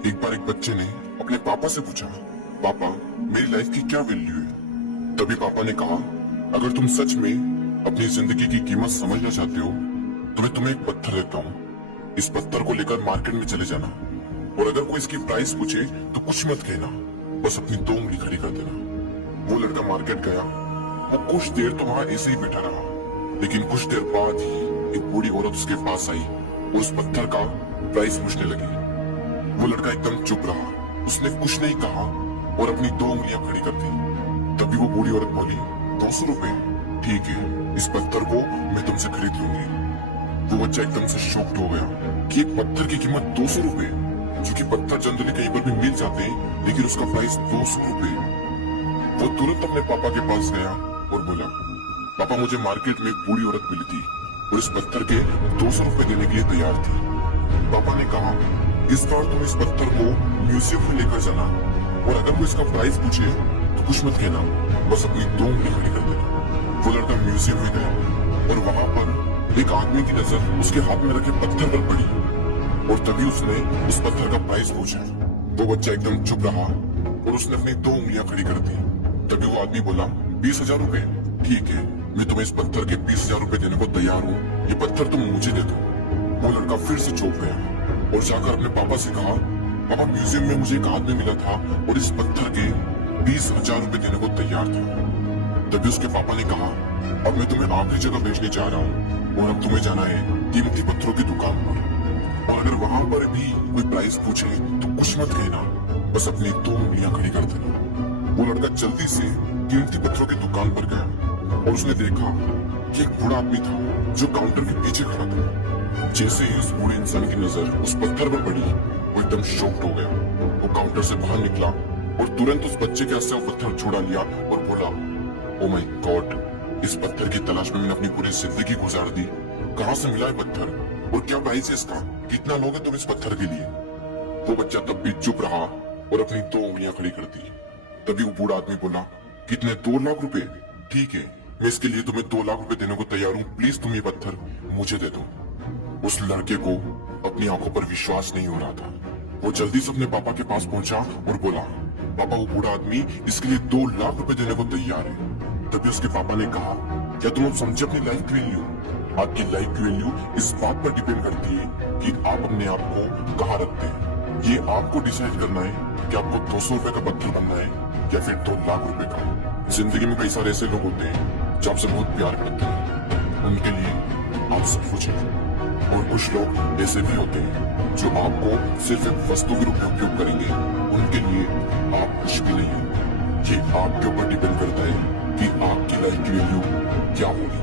एक बार एक बच्चे ने अपने पापा से पूछा, पापा मेरी लाइफ की क्या वैल्यू है। तभी पापा ने कहा, अगर तुम सच में अपनी जिंदगी की कीमत समझना चाहते हो तो मैं तुम्हें एक पत्थर देता हूँ। इस पत्थर को लेकर मार्केट में चले जाना और अगर कोई इसकी प्राइस पूछे तो कुछ मत कहना, बस अपनी 2 उंगली खड़ी कर देना। वो लड़का मार्केट गया। वो कुछ देर तो वहां ऐसे ही बैठा रहा, लेकिन कुछ देर बाद ही एक बूढ़ी औरत उसके पास आई और उस पत्थर का प्राइस पूछने लगी। वो लड़का एकदम चुप रहा, उसने कुछ नहीं कहा और अपनी 2 उंगलियां खड़ी कर दी। तभी वो बूढ़ी औरत बोली, 200 रुपए, ठीक है, इस पत्थर को मैं तुमसे खरीद लूंगी। वो बच्चा एकदम से शॉक्ड हो गया कि एक पत्थर की कीमत 200 रुपए, जो कि पत्थर जनरली कहीं पर भी मिल जाते हैं, लेकिन उसका प्राइस 200 रुपए। वो तुरंत अपने पापा के पास गया और बोला, पापा मुझे मार्केट में एक बूढ़ी औरत मिली थी और इस पत्थर के 200 रुपए देने के लिए तैयार थी। पापा ने कहा, इस बार तुम इस पत्थर को म्यूजियम में लेकर जाना और अगर वो इसका प्राइस पूछे तो कुछ मत कहना, बस अपनी 2 उंगली खड़ी कर देना। वो लड़का म्यूजियम में गया और वहां पर एक आदमी की नजर उसके हाथ में रखे पत्थर पर पड़ी और तभी उसने उस पत्थर का प्राइस पूछा। वो बच्चा एकदम चुप रहा और उसने अपनी 2 उंगलियां खड़ी कर दी। तभी वो आदमी बोला, 20,000 रुपए, ठीक है, मैं तुम्हें इस पत्थर के 20,000 रुपए देने को तैयार हूँ, ये पत्थर तुम मुझे दे दो। वो लड़का फिर से चौंक गया और जाकर अपने पापा से कहा, पापा म्यूजियम में मुझे एक आदमी मिला था और इस पत्थर के 20,000 रुपए देने को तैयार था। तभी उसके पापा ने कहा, अब मैं तुम्हें आखिरी जगह भेजने जा रहा हूँ और अब तुम्हें जाना है कीमती पत्थरों की दुकान पर, और अगर वहां पर भी कोई प्राइस पूछे तो कुछ मत कहना, बस अपनी 2 उंगलियां खड़ी कर देना। वो लड़का जल्दी से कीमती पत्थरों की दुकान पर गया और उसने देखा कि एक बूढ़ा आदमी था जो काउंटर के पीछे खड़ा था। जैसे ही उस बूढ़े इंसान की नजर उस पत्थर पर पड़ी, वो एकदम शॉक्ड हो गया। वो काउंटर से बाहर निकला और तुरंत उस बच्चे के हाथ से वो पत्थर छुड़ा लिया और बोला, ओ माय गॉड, इस पत्थर की तलाश में मैंने अपनी पूरी जिंदगी गुजार दी। कहाँ से मिला है पत्थर और क्या प्राइस है इसका, कितना लोगे तुम इस पत्थर के लिए। वो बच्चा तब भी चुप रहा और अपनी 2 उंगलियां खड़ी कर दी। तभी वो बूढ़ा आदमी बोला, कितने, 2 लाख रुपए, ठीक है, मैं इसके लिए तुम्हें 2 लाख रुपए देने को तैयार हूँ, प्लीज तुम ये पत्थर मुझे दे दो। उस लड़के को अपनी आंखों पर विश्वास नहीं हो रहा था। वो जल्दी से अपने पापा के पास पहुंचा और बोला, पापा वो बूढ़ा आदमी इसके लिए 2 लाख रुपए देने को तैयार है। तभी उसके पापा ने कहा, क्या तुम अब समझे अपनी लाइफ की वैल्यू? आपकी लाइफ की वैल्यू इस बात पर डिपेंड करती है कि आप अपने आप को कहाँ रखते हैं। ये आपको डिसाइड करना है कि आपको 200 रुपए का पत्थर बनना है या फिर 2 लाख रुपए का। जिंदगी में कई सारे ऐसे लोग होते हैं जो आपसे बहुत प्यार करते हैं, उनके लिए आप सब कुछ हैं, और कुछ लोग ऐसे भी होते हैं जो आपको सिर्फ एक वस्तु के रूप में उपयोग करेंगे, उनके लिए आप कुछ भी नहीं है। ये आपके ऊपर डिपेंड करता है कि आपकी लाइफ की वैल्यू क्या होगी।